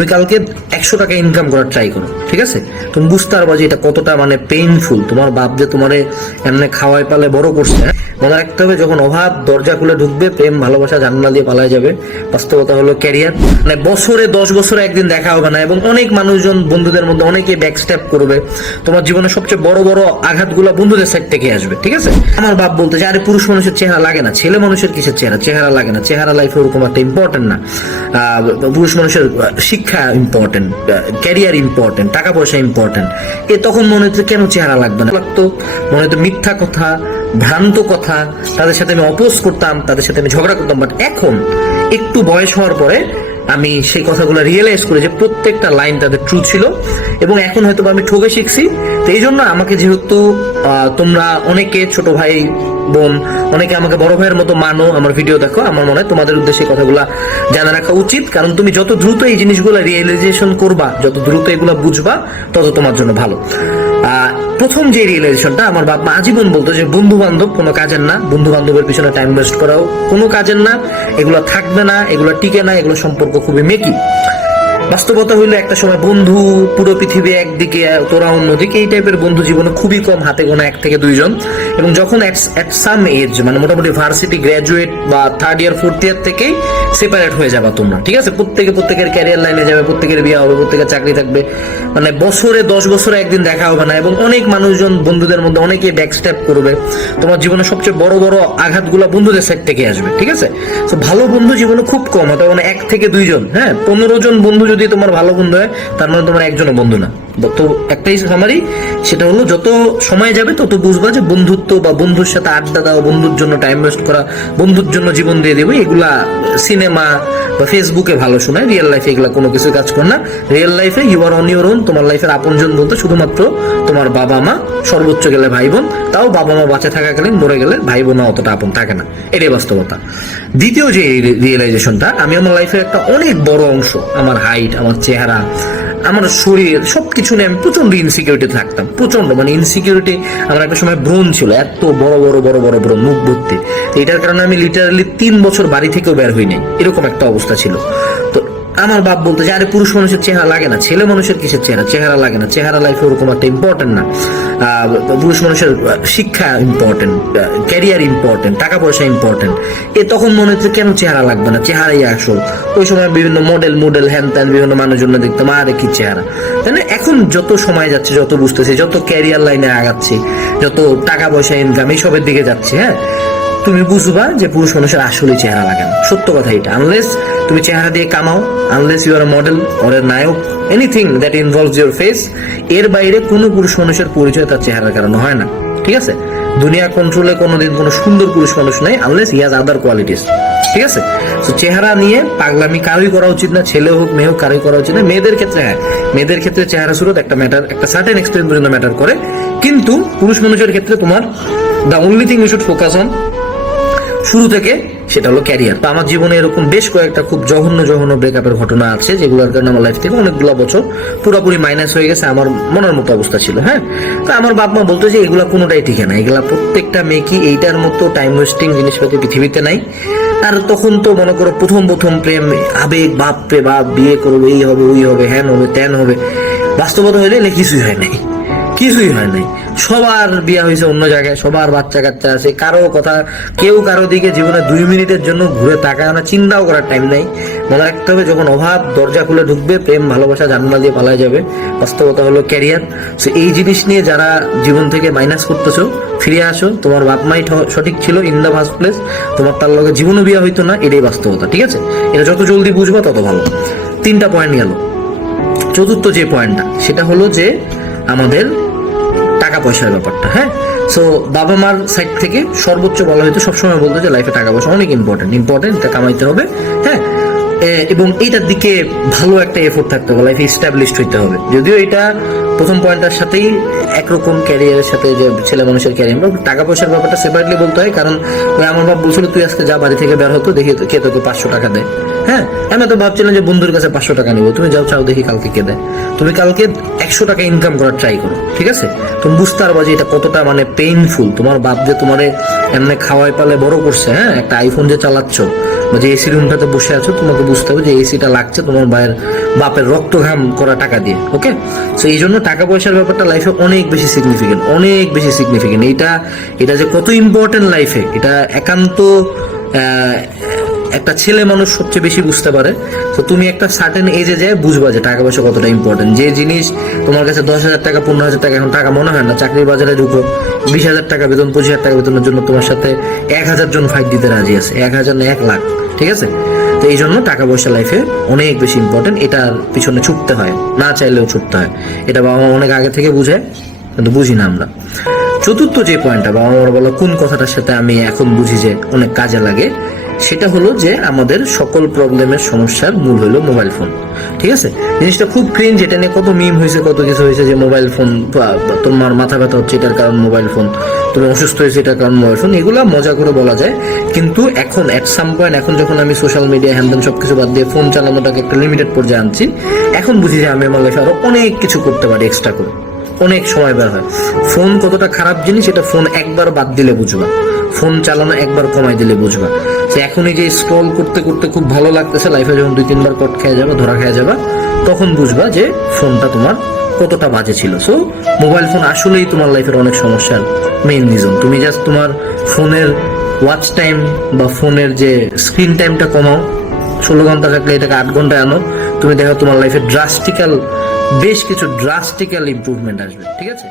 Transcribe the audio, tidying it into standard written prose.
তুমি কালকে 100 টাকা ইনকাম করার ট্রাই করো, ঠিক আছে? তুমি বুঝতে পারবা যে এটা কতটা পেইনফুল। তোমার বাপ যে তোমারে এমনি খাওয়াই পালে বড় করছে, মনে রাখতে হবে যখন অভাব দরজা খুলে ঢুকবে, প্রেম ভালোবাসা জান্নাত দিয়ে পালায় যাবে। বাস্তবতা হলো ক্যারিয়ার, বছরে 10 বছরে একদিন দেখা হবে না, এবং অনেক মানুষজন বন্ধুদের মধ্যে অনেকে ব্যাকস্ট্যাপ করবে। তোমার জীবনে সবচেয়ে বড় বড় আঘাতগুলো বন্ধুদের সাইড থেকে আসবে, ঠিক আছে? আমার বাপ বলতে যে আরে পুরুষ মানুষের চেহারা লাগে না, ছেলে মানুষের কিসের চেহারা লাগে না, চেহারা লাইফে ওরকম একটা ইম্পর্টেন্ট না। পুরুষ মানুষের শিক্ষা ইম্পর্টেন্ট, ক্যারিয়ার ইম্পর্টেন্ট, টাকা পয়সা ইম্পর্টেন্ট। তখন মনে হতো কেন চেহারা লাগবে না, লাগতো মনে হতো মিথ্যা কথা, ভ্রান্ত কথা, তাদের সাথে আমি অপোজ করতাম, তাদের সাথে আমি ঝগড়া করতাম। বাট এখন একটু বয়স হওয়ার পরে আমি সেই কথাগুলো রিয়েলাইজ করি যে প্রত্যেকটা লাইন তাদের ট্রু ছিল, এবং এখন হয়তো আমি ঠকে শিখছি। তো এই জন্য আমাকে যেহেতু তোমরা অনেকে ছোট ভাই বোন অনেকে আমাকে বড় ভাইয়ের মতো মানো, আমার ভিডিও দেখো, আমার মনে হয় তোমাদের উদ্দেশ্যে কথাগুলো জানা রাখা উচিত। কারণ তুমি যত দ্রুত এই জিনিসগুলো রিয়েলাইজেশন করবা, যত দ্রুত এগুলো বুঝবা, তত তোমার জন্য ভালো। প্রথম যে রিয়েলাইজেশনটা, আমার বাপ মা আজীবন বলতো যে বন্ধু বান্ধব কোনো কাজের না, বন্ধু বান্ধবের পিছনে টাইম ওয়েস্ট করাও কোনো কাজের না, এগুলো থাকবে না, এগুলো টিকে না, এগুলো সম্পর্ক খুবই মেকি। বাস্তবতা হইলে একটা সময় বন্ধু পুরো পৃথিবী একদিকে, তোরা অন্যদিকে, এই টাইপের বন্ধু জীবনে খুবই কম, হাতে গোনা 1 থেকে 2 জন। এবং যখন এট সাম এজ মোটামুটি ভার্সিটি গ্রাজুয়েট বা 3rd ইয়ার 4th ইয়ার থেকেই সেপারেট হয়ে যাবা তোমরা, ঠিক আছে? প্রত্যেকের ক্যারিয়ার লাইনে যাবে, প্রত্যেকের বিয়ে হবে, প্রত্যেকের চাকরি থাকবে, বছরে 10 বছরে একদিন দেখা হবে না, এবং অনেক মানুষজন বন্ধুদের মধ্যে অনেকে ব্যাকস্ট্যাপ করবে। তোমার জীবনে সবচেয়ে বড় বড় আঘাতগুলো বন্ধুদের সাইড থেকে আসবে, ঠিক আছে? তো ভালো বন্ধু জীবনে খুব কম, হয়তো 1 থেকে 2 জন, হ্যাঁ 15 জন বন্ধু যদি তোমার ভালো বন্ধু হয়, তার মানে তোমার একজনও বন্ধু না। তো একটাই সামারি, সেটা হলো যত সময় যাবে তত বুঝবা যে বন্ধুত্ব বা বন্ধুর সাথে আড্ডা দাও, বন্ধুর জন্য টাইম ওয়েস্ট করা, বন্ধুর জন্য জীবন দিয়ে দেবে, এগুলা সিনেমা বা ফেসবুকে ভালো শোনায়, রিয়েল লাইফে এগুলা কোনো কিছু কাজ করে না। রিয়েল লাইফে you are on your own. তোমার লাইফের আপনজন বলতে শুধুমাত্র তোমার বাবা মা, সর্বোচ্চ গেলে ভাই বোন, তাও বাবা মা বাঁচা থাকাকালীন, মরে গেলে ভাই বোন অতটা আপন থাকে না, এটাই বাস্তবতা। দ্বিতীয় যে রিয়েলাইজেশনটা, আমি আমার লাইফের একটা অনেক বড় অংশ, আমার হাইট, আমার চেহারা, আমার শরীর, সবকিছু নিয়ে আমি প্রচন্ড ইনসিকিউরিটি থাকতাম, প্রচন্ড ইনসিকিউরিটি। আমার একটা সময় ব্রণ ছিল, এত বড় বড় বড় বড় ব্রণ, মুখ ভর্তি। এটার কারণে আমি লিটারালি 3 বছর বাড়ি থেকেও বের হই নাই, এরকম একটা অবস্থা ছিল। তো আমার বাপ বলতে যে আরে পুরুষ মানুষের চেহারা লাগে না, ছেলে মানুষের কিসের চেহারা লাগে না, চেহারা লাইফে ওরকম একটা ইম্পর্টেন্ট না। পুরুষ মানুষের শিক্ষা ইম্পর্টেন্ট, ক্যারিয়ার ইম্পর্টেন্ট, টাকা পয়সা ইম্পর্টেন্ট। তখন মনে হচ্ছে কেন চেহারা লাগবে না, চেহারাই আসল। ওই সময় বিভিন্ন মডেল হ্যান ত্যান বিভিন্ন মানুষজন দেখতাম, আরে কি চেহারা, তাই না? এখন যত সময় যাচ্ছে, যত বুঝতেছি, যত ক্যারিয়ার লাইনে আগাচ্ছি, যত টাকা পয়সা ইনকাম এইসবের দিকে যাচ্ছে, হ্যাঁ তুমি বুঝবা যে পুরুষ মানুষের আসলে চেহারা লাগে না। সত্য কথা এটা। আনলেস তুমি চেহারা দিয়ে কামাও, unless you are model or a নায়ক, anything that involves your face, এর বাইরে কোনো পুরুষ মানুষের পরিচয় তার চেহারার কারণে হয় না, ঠিক আছে? দুনিয়া কন্ট্রোলে কোনোদিন কোনো সুন্দর পুরুষ মানুষ নাই, unless he has other qualities, ঠিক আছে? তো চেহারা নিয়ে পাগলামি কারোই করা উচিত না, ছেলে হোক মেয়ে হোক, কারোই করা উচিত না। মেয়েদের ক্ষেত্রে হ্যাঁ, মেয়েদের ক্ষেত্রে চেহারা সুরত একটা ম্যাটার, একটা সার্টেন এক্সটেন্ট পর্যন্ত ম্যাটার করে, কিন্তু পুরুষ মানুষের ক্ষেত্রে তোমার the only thing you should focus on শুরু থেকে, সেটা হলো ক্যারিয়ার। তো আমার জীবনে এরকম বেশ কয়েকটা খুব জঘন্য ব্রেকআপের ঘটনা আছে, যেগুলোর কারণে আমার লাইফ থেকে অনেকগুলো বছর পুরোপুরি মাইনাস হয়ে গেছে, আমার মনের মতো অবস্থা ছিল। হ্যাঁ, তো আমার বাপ মা বলতো যে এগুলা কোনোটাই টিকে না, এগুলা প্রত্যেকটা মেয়ে কি এইটার মতো টাইম ওয়েস্টিং জিনিসপাতি পৃথিবীতে নাই। আর তখন তো মনে করো প্রথম প্রেম, আবেগ, বাপরে বাপ, বিয়ে করবে, এই হবে ওই হবে, হ্যান হবে ত্যান হবে। বাস্তবতা হইলে কিছুই হয় নাই, কিছুই হয় নাই। সবার বিয়ে হয়েছে অন্য জায়গায়, সবার বাচ্চা কাচ্চা আছে, কারো কথা, কেউ কারো দিকে জীবনে 2 মিনিটের জন্য ঘুরে তাকায় না, চিন্তাও করার টাইম নাই। মনে রাখতে হবে যখন অভাব দরজা খুলে ঢুকবে, প্রেম ভালোবাসা জান্নাত দিয়ে পালায় যাবে। বাস্তবতা হলো ক্যারিয়ার। সো এই জিনিস নিয়ে যারা জীবন থেকে মাইনাস করতেছো, ফিরে আসো, তোমার বাপ মাই সঠিক ছিল ইন দা ফার্স্ট প্লেস, তোমার তার লগে জীবনও বিয়ে হইতো না, এটাই বাস্তবতা, ঠিক আছে? এটা যত জলদি বুঝবা তত ভালো। 3টা পয়েন্ট গেল। চতুর্থ যে পয়েন্টটা, সেটা হলো যে আমাদের টাকা পয়সার ব্যাপারটা। হ্যাঁ, সো বাবা মার সাইড থেকে সর্বোচ্চ বলা হয়তো সবসময় বলতো যে লাইফে টাকা পয়সা অনেক ইম্পর্টেন্ট, এটা কামাইতে হবে। হ্যাঁ, এবং এইটার দিকে ভালো একটা এফোর্ট থাকতে হবে, লাইফে এস্টাবলিশড হইতে হবে। যদিও এটা প্রথম পয়েন্টটার সাথেই একরকম, ক্যারিয়ারের সাথে, যে ছেলে মানুষের ক্যারিয়ার, টাকা পয়সার ব্যাপারটা সেপারেটলি বলতে হয়। কারণ ওই আমার বাপ বলছিল তুই আজকে যা বাড়ি থেকে বের হতো, দেখি কে তোকে 500 টাকা দেয়। হ্যাঁ, আমি তো ভাবছিলাম যে বন্ধুর কাছে 500 টাকা নিবো, তুমি যাও চাও দেখি কালকে কে দেয়। তুমি কালকে 100 টাকা ইনকাম করার ট্রাই করো, ঠিক আছে? তুমি বুঝতে পারবা যে এটা কতটা মানে পেইনফুল। তোমার বাপ যে তোমারে এমনি খাওয়াই পালে বড় করছে, হ্যাঁ, একটা আইফোন যে চালাচ্ছ বা যে এসি রুমটাতে বসে আছো, তোমাকে বুঝতে হবে যে এসিটা লাগছে তোমার বাপের রক্ত ঘাম করা টাকা দিয়ে। ওকে, সো এই জন্য টাকা পয়সার ব্যাপারটা লাইফে অনেক বেশি সিগনিফিকেন্ট, অনেক বেশি সিগনিফিকেন্ট। এটা যে কত ইম্পর্টেন্ট লাইফে, এটা একান্ত একটা ছেলে মানুষ সবচেয়ে বেশি বুঝতে পারে। তো তুমি একটা সার্টেন এজে যায় বুঝবা যে টাকা পয়সা কতটা ইম্পর্টেন্ট। যে জিনিস তোমার কাছে 10,000 টাকা 15,000 টাকা এখন টাকা মনে হয় না, চাকরির বাজারে ঢুকো, 20,000 টাকা বেতন 25,000 টাকা বেতনের জন্য তোমার সাথে 1,000 জন ফাইট দিতে রাজি আছে, 1,000 না 1 লাখ, ঠিক আছে? তো এই জন্য টাকা পয়সা লাইফে অনেক বেশি ইম্পর্টেন্ট, এটার পিছনে ছুটতে হয়, না চাইলেও ছুটতে হয়। এটা বাবা মা অনেক আগে থেকে বুঝে, কিন্তু বুঝি না আমরা। চতুর্থ যে পয়েন্টটা বাবা মার বলা কোন কথাটার সাথে আমি এখন বুঝি যে অনেক কাজে লাগে, সেটা হলো যে আমাদের সকল প্রবলেমের সমস্যার মূল হলো মোবাইল ফোন, ঠিক আছে? জিনিসটা খুব ক্রিঞ্জ, এটা নিয়ে কত মিম হয়েছে, কত কিছু হয়েছে যে মোবাইল ফোন, তোমার মাথা ব্যথা হচ্ছে এটার কারণ মোবাইল ফোন, তুমি অসুস্থ হয়েছে এটার কারণ মোবাইল ফোন, এগুলা মজা করে বলা যায়। কিন্তু এখন এট সাম পয়েন্ট, এখন যখন আমি সোশ্যাল মিডিয়া হ্যান্ডেন সবকিছু বাদ দিয়ে ফোন চালানোটাকে একটা লিমিটেড পর্যায়ে আনছি, এখন বুঝি যে আমি আমার লাইফে আরো অনেক কিছু করতে পারি এক্সট্রা করে, অনেক সময় বের হয়। ফোন কতটা খারাপ জিনিস এটা ফোন একবার বাদ দিলে বুঝবা, ফোন চালানো একবার কমাই দিলে বুঝবা। যে এখনই যে স্ক্রল করতে করতে খুব ভালো লাগতেছে, লাইফে যখন 2-3 বার কট খেয়ে যাবে, ধরা খেয়ে যাবা, তখন বুঝবা যে ফোনটা তোমার কতটা বাজে ছিল। সো মোবাইল ফোন আসলেই তোমার লাইফের অনেক সমস্যার মেইন রিজন। তুমি জাস্ট তোমার ফোনের ওয়াচ টাইম বা ফোনের যে স্ক্রিন টাইমটা কমাও, 16 ঘন্টা থাকলে এটাকে 8 ঘন্টায় আনো, তুমি দেখো তোমার লাইফে বেশ কিছু ড্রাস্টিক্যাল ইমপ্রুভমেন্ট আসবে, ঠিক আছে?